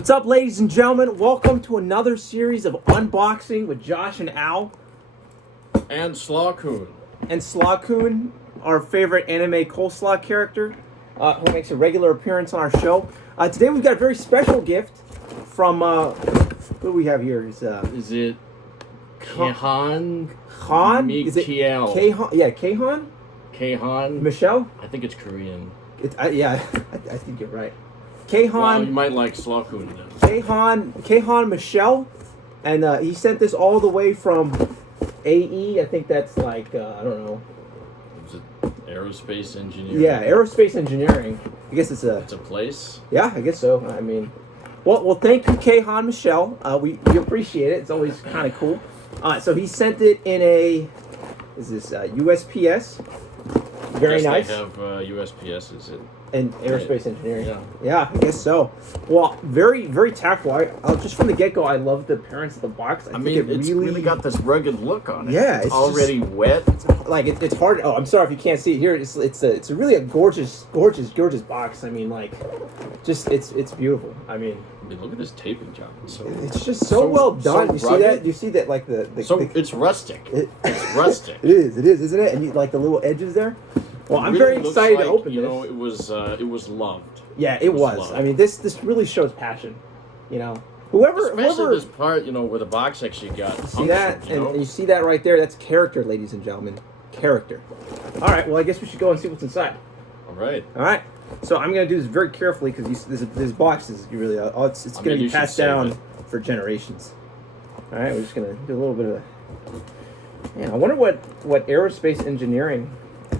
What's up, ladies and gentlemen? Welcome to another series of unboxing with Josh and Al. And Slawcoon. And Slawcoon, our favorite anime coleslaw character, who makes a regular appearance on our show. Today we've got a very special gift from, what do we have here? Is it Kehan? Han? Is it Michiel? Kehan? Yeah, Kehan? Kehan? Michelle? I think it's Korean. I think you're right. Well, Kehan. you might like Slawcoon then. Kehan Michelle, and he sent this all the way from AE. I think that's like I don't know. Is it aerospace engineering? Yeah, aerospace engineering. I guess it's It's a place? Yeah, I guess so. I mean, well, thank you, Kehan Michelle. We appreciate it. It's always kind of cool. So he sent it in a USPS. Very nice. They have USPSs And aerospace engineering. Yeah. I guess so. Well, very, very tactful. Just from the get-go, I love the appearance of the box. I think it's really got this rugged look on it. Yeah, it's already wet. It's hard. Oh, I'm sorry if you can't see it here. It's really a gorgeous box. I mean, like, just it's beautiful. I mean, look at this taping job. It's just so well done. So you see that? You see that? Like it's rustic. It's rustic. It is, isn't it? And you like the little edges there. Well, I'm very excited to open this. It was loved. Yeah, it was. Loved. I mean, this really shows passion. You know, whoever this part, where the box actually got. See that, and you see that right there. That's character, ladies and gentlemen. Character. All right. Well, I guess we should go and see what's inside. All right. So I'm gonna do this very carefully because this box is really it's gonna be passed down for generations. All right. We're just gonna do a little bit of. I wonder what aerospace engineering.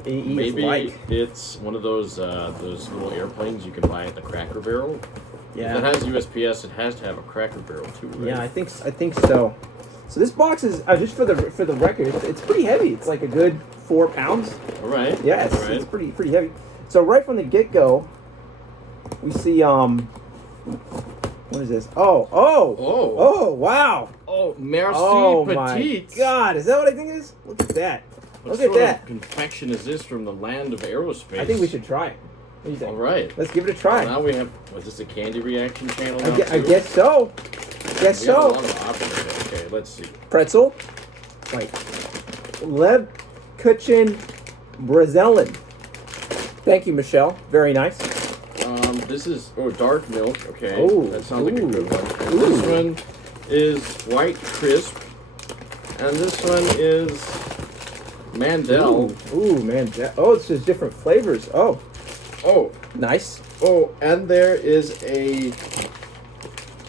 AE Maybe like. It's one of those little airplanes you can buy at the Cracker Barrel. Yeah. If it has USPS, it has to have a Cracker Barrel too, right? Yeah, I think so. So this box is just for the record, it's pretty heavy. It's like a good 4 pounds. All right. Yeah, it's pretty heavy. So right from the get go, we see what is this? Oh, wow. Oh, merci My petite. God, is that what I think it is? Look at that. What Look at sort that. of confection is this from the land of aerospace? I think we should try it. What do you think? All right. Let's give it a try. Well, now we have. Was this a candy reaction channel? I guess so. We have a lot of options. Okay, let's see. Pretzel. Like Lebkuchen Brazilian. Thank you, Michelle. Very nice. This is dark milk. Okay. Oh, that sounds like a good one. And Ooh. this one is white crisp, and this one is Mandel. Ooh, Mandel. Oh, it's just different flavors. Oh, nice. Oh, and there is a.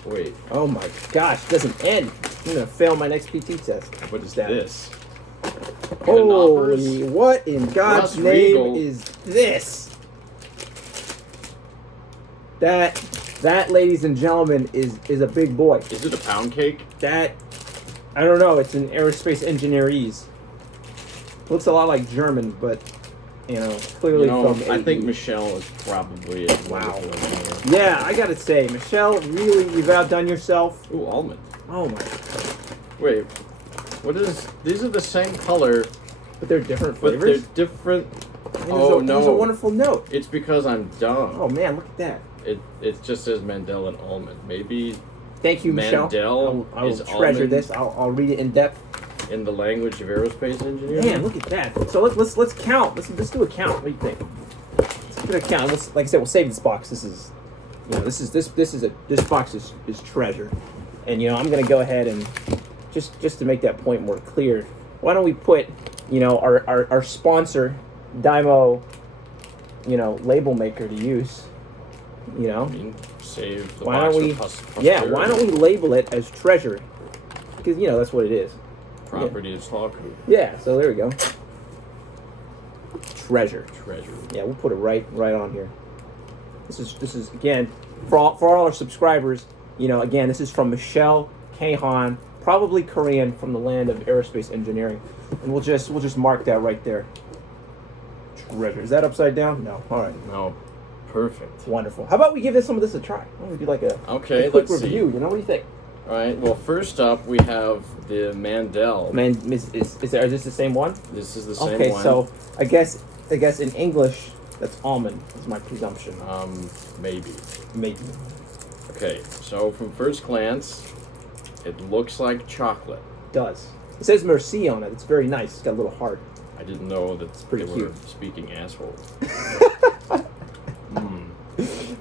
Wait. Oh my gosh, it doesn't end. I'm gonna fail my next PT test. What is this? Holy, what in God's Russ name Regal. is this? That, ladies and gentlemen, is a big boy. Is it a pound cake? That, I don't know. It's an aerospace engineerese. Looks a lot like German, but clearly from. I think AE. Michelle is probably a wonderful engineer. Yeah, I gotta say, Michelle, really, you've outdone yourself. Ooh, almond. Oh my! Wait, what is? These are the same color, But they're different but flavors. they're different. And there's a wonderful note. It's because I'm dumb. Oh man, look at that. It just says Mandel and almond. Maybe Thank you, Michelle. Mandel I will is treasure almond. this. I'll read it in depth. In the language of aerospace engineering. Man, look at that. So let's count. Let's do a count. What do you think? Let's do a count. Like I said, we'll save this box. This is this box is treasure. And I'm gonna go ahead and just to make that point more clear, why don't we put our sponsor, Dymo, label maker to use. Save the Why box don't we? for Yeah, why don't we label it as treasure? Because that's what it is. Property of Slawcoon. Yeah. So there we go. Treasure. Treasure. Yeah, we'll put it right on here. This is again for all our subscribers. Again, this is from Michelle Kehan, probably Korean, from the land of aerospace engineering, and we'll just mark that right there. Treasure. Is that upside down? No. All right. No. Perfect. Wonderful. How about we give some of this a try? Why don't we do like a quick let's review? see. What do you think? All right. Well, first up we have the Mandel. Is this the same one? This is the same one. Okay, so I guess in English that's almond. Is my presumption. Maybe. Maybe. Okay, so from first glance, it looks like chocolate. It does. It says merci on it. It's very nice. It's got a little heart. I didn't know that pretty they were cute. speaking asshole.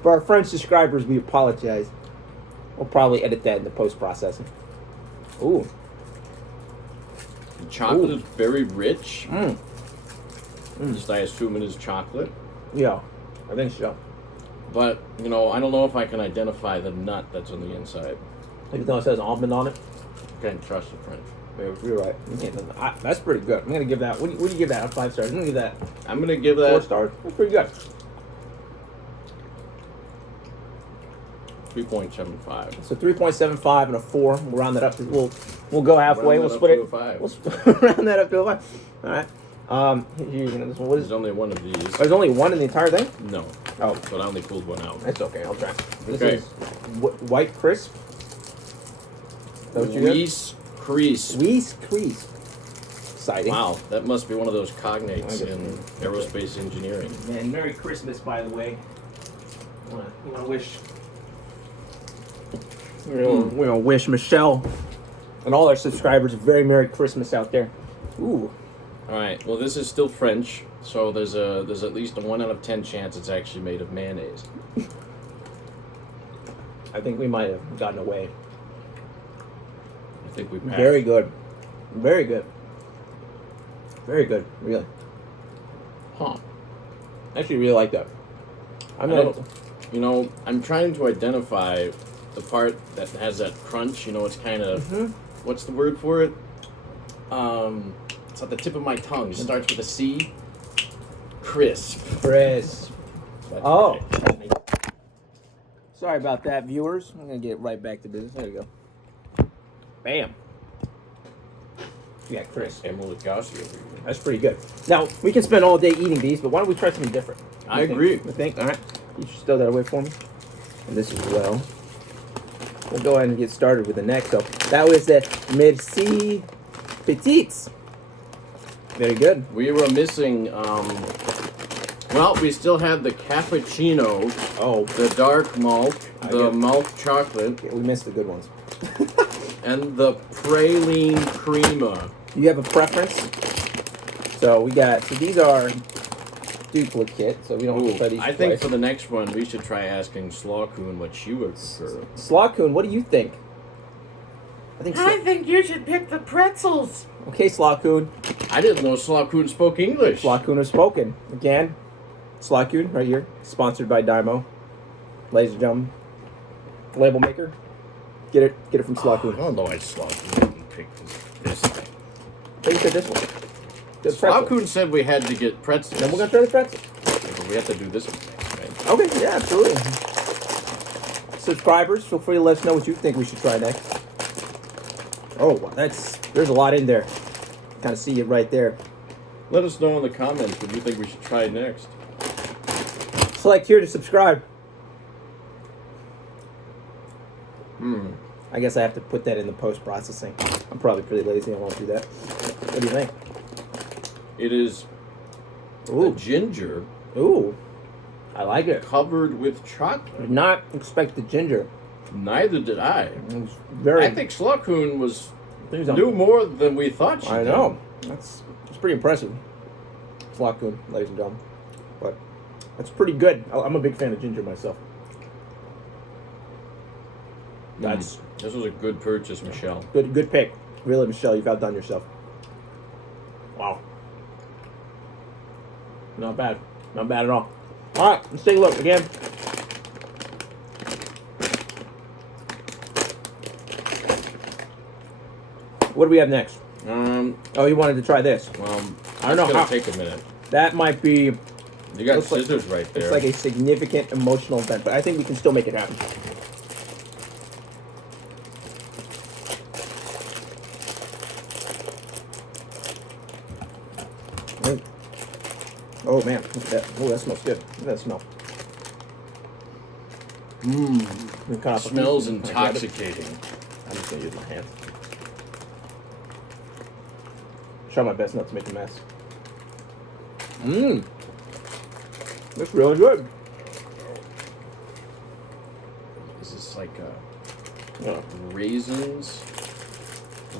For our French subscribers, we apologize. We'll probably edit that in the post-processing. Ooh. The chocolate Ooh. is very rich. Mm. Just I assume it is chocolate. Yeah, I think so. But, you know, I don't know if I can identify the nut that's on the inside. Even though it says almond on it. Can't trust the French. You're right. That's pretty good. I'm going to give that... What do you give that? 5 stars. I'm going to give that I'm going to give 4 that stars. That's pretty good. 3.75. So 3.75 and a 4. We'll round that up. We'll go halfway. Round We'll that split up it. to a 5. We'll round that up to a 5. All right. Here's this one. What is? There's only one of these. There's only one in the entire thing. No. Oh, But I only pulled one out. that's okay. I'll try. This Okay. is white crisp. Is that what you got? Weiss Crease. Weiss Crease. Exciting. Wow, that must be one of those I cognates guess in so. aerospace engineering. Man, Merry Christmas, by the way. We want to wish. We want to wish Michelle and all our subscribers a very Merry Christmas out there. Ooh. All right. Well, this is still French, so there's at least a 1 out of 10 chance it's actually made of mayonnaise. I think we might have gotten away. I think we passed. Very good. Very good. Very good. Really. Huh. I actually really like that. I'm I not. don't- You know, I'm trying to identify the part that has that crunch. You know, it's kind of what's the word for it? It's at the tip of my tongue. It starts with a C. Crisp. Chris. That's Oh. right. Sorry about that, viewers. I'm going to get right back to business. There you go. Bam. Yeah, Chris. Emerald Lagasse over here. That's pretty good. Now, we can spend all day eating these, but why don't we try something different? I agree. You think? All right. You just throw that away for me. And this as well. We'll go ahead and get started with the next. So that was the Merci Petites. Very good. We were missing. Well, we still had the cappuccino, Oh, the dark malt, I the get- malt chocolate, we missed the good ones. and the praline crema. Do you have a preference? So we got. So these are duplicate. So we don't have Ooh, to try these I think twice. for the next one, we should try asking Slawcoon what she would prefer. Slawcoon, what do you think? I think. I think you should pick the pretzels. Okay, Slawcoon. I didn't know Slawcoon spoke English. Slawcoon has spoken again. Slawcoon right here, sponsored by Dymo. Ladies and gentlemen, label maker. Get it from I Slawcoon. don't know why Slawcoon didn't pick this thing. I think you said this one. Good pretzel. Slawcoon said we had to get pretzels. Then we're gonna try the pretzel. But we have to do this one next, right? Okay, yeah, absolutely. Subscribers, feel free to let us know what you think we should try next. Oh, there's a lot in there. Kind of see it right there. Let us know in the comments what you think we should try next. Select here to subscribe. I guess I have to put that in the post-processing. I'm probably pretty lazy. I won't do that. What do you think? It is Ooh, ginger ooh, I like it. covered with chocolate. Did not expect the ginger. Neither did I. It was very. I think Slawcoon things on- knew more than we thought she I did. know. It's pretty impressive. Slawcoon, ladies and gentlemen. But that's pretty good. I'm a big fan of ginger myself. That's This was a good purchase, Michelle. good pick. Really, Michelle, you've outdone yourself. Wow. Not bad. Not bad at all. All right, let's take a look again. What do we have next? Oh, you wanted to try this. Well, I don't know it's gonna how- take a minute. That might be. You got Looks like- scissors right there. It's like a significant emotional event, but I think we can still make it happen. Oh man, look at that. Oh, that smells good. Look at that smell. Mmm. Smells intoxicating. I'm just gonna use my hands. Try my best not to make a mess. Mmm. That's really good. This is this like Yeah. raisins,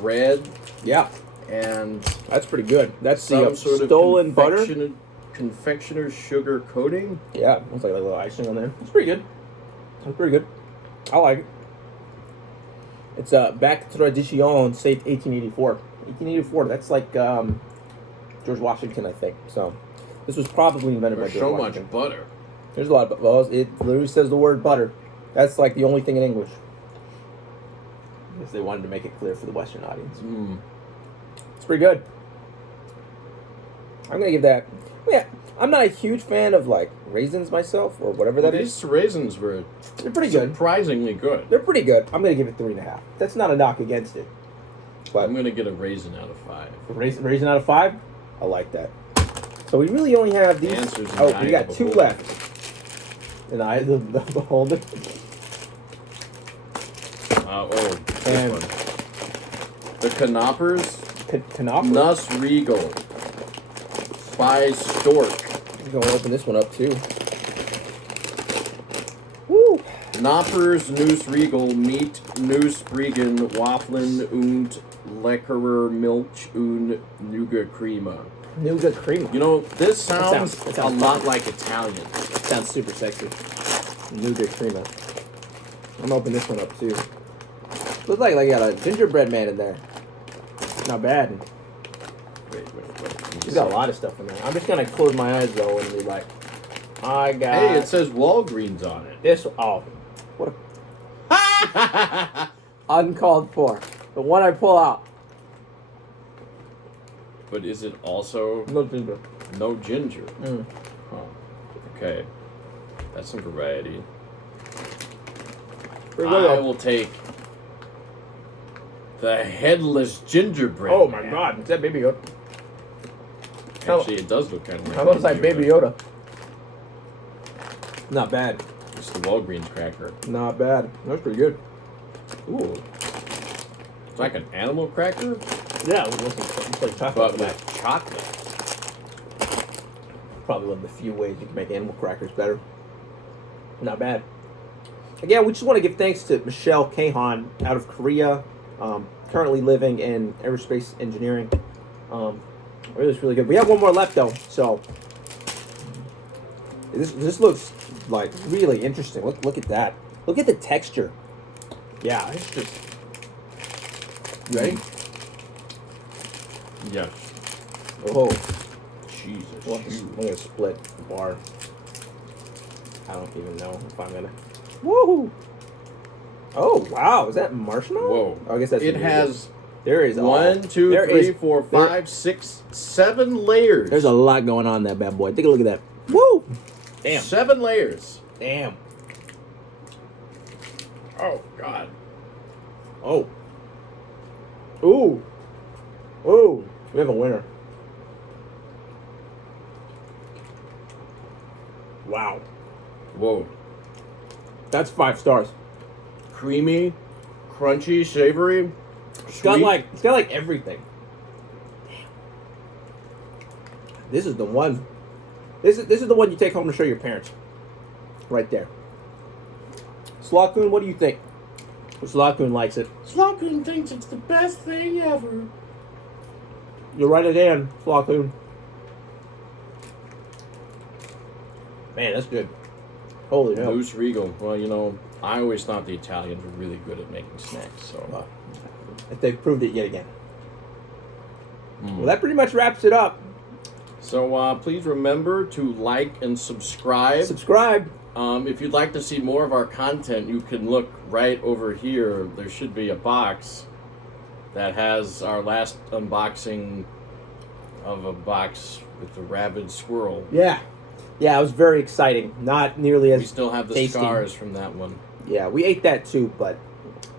bread, Yeah, and that's pretty good. That's some the sort stolen of butter. confectioner's sugar coating? Yeah, looks like a little icing on there. It's pretty good. It's pretty good. I like it. It's back tradition, say 1884. 1884. That's like George Washington, I think. So this was probably invented by There's George so Washington. much butter. There's a lot of well, it literally says the word butter. That's like the only thing in English. Because they wanted to make it clear for the Western audience. Mm. It's pretty good. I'm gonna give that. Yeah, I'm not a huge fan of like raisins myself or whatever that is. These raisins were They're pretty good. surprisingly good. They're pretty good. I'm gonna give it 3.5. That's not a knock against it. But I'm gonna get a raisin out of 5. raisin out of 5, I like that. So we really only have these. Answers in Oh, the eye we got of the 2 beholder. left. And I the beholder. This And- one. The Knoppers Canopper. Nuss Regal by Stork. I'm gonna open this one up too. Woo! Knoppers Nuss Regal Meat Nuss Bregen Waffeln und leckerer Milch und Nougat Crema. Nougat cream. You know, this sounds, that sounds a lot fun. like Italian. Sounds super sexy. Nougat crema. I'm gonna open this one up too. Looks like you got a gingerbread man in there. Not bad. Wait. He's got a lot of stuff in there. I'm just gonna close my eyes though and be like, I got. Hey, it says Walgreens on it. this. Oh, what a uncalled for. The one I pull out. But is it also No ginger. no ginger? Mm. Huh. Okay. That's some variety. Pretty good, I though. will take the headless gingerbread. Oh my man. god, is that Baby Yoda? Actually, it does look kind of like How looks like Baby gingerbread. Yoda? Not bad. It's the Walgreens cracker. Not bad. That's pretty good. Ooh. It's like an animal cracker, Yeah, it's like chocolate. but with chocolate. Probably one of the few ways you can make animal crackers better. Not bad. Again, we just want to give thanks to Michelle Kahan out of Korea, currently living in aerospace engineering. Really good. We have one more left though, so this looks like really interesting. Look at that. Look at the texture. Yeah, it's just. You ready? Yes. Oh. Jesus. Well, I'm gonna split the bar. I don't even know if I'm gonna. Woohoo! Oh wow, is that marshmallow? Whoa. Oh, I guess that's. It has There is 1, 2, there 3, is- 4, there- 5, 6, 7 layers. There's a lot going on in that bad boy. Take a look at that. Woo! Damn. 7 layers. Damn. Oh God. Oh. Ooh. Ooh. We have a winner. Wow. Whoa. That's 5 stars. Creamy, crunchy, savory. It's got like everything. Damn. This is the one. This is the one you take home to show your parents. Right there. Slockun, what do you think? Slockun likes it. Slocum thinks it's the best thing ever. You write it in, Slockun. Man, that's good. Holy hell. Loose Regal. Well, you know, I always thought the Italians were really good at making snacks. So. They've proved it yet again. Mm. Well, that pretty much wraps it up. So please remember to like and subscribe. Subscribe. If you'd like to see more of our content, you can look right over here. There should be a box that has our last unboxing of a box with the rabid squirrel. Yeah. Yeah, it was very exciting. Not nearly as We still have the tasty. scars from that one. Yeah, we ate that too, but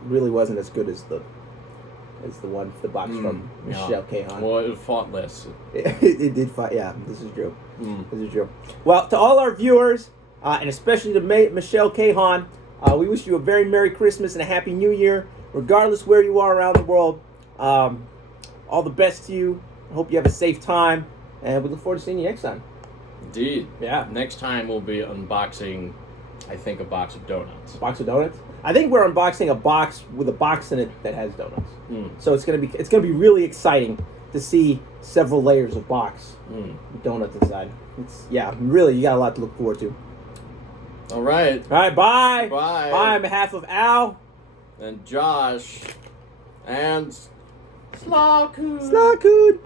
really wasn't as good as the one, the box from Michelle Kahan. Well, it fought less. It did fight. Yeah, this is true. Mm. This is true. Well, to all our viewers, and especially to Michelle Kahan, we wish you a very Merry Christmas and a Happy New Year, regardless where you are around the world. All the best to you. I hope you have a safe time, and we look forward to seeing you next time. Indeed. Yeah. Next time we'll be unboxing I think a box of donuts. Box of donuts. I think we're unboxing a box with a box in it that has donuts. So it's gonna be really exciting to see several layers of box with donuts inside. Really, you got a lot to look forward to. All right. All right, bye. Bye. Bye on behalf of Al. And Josh. And Slaku. Slakood.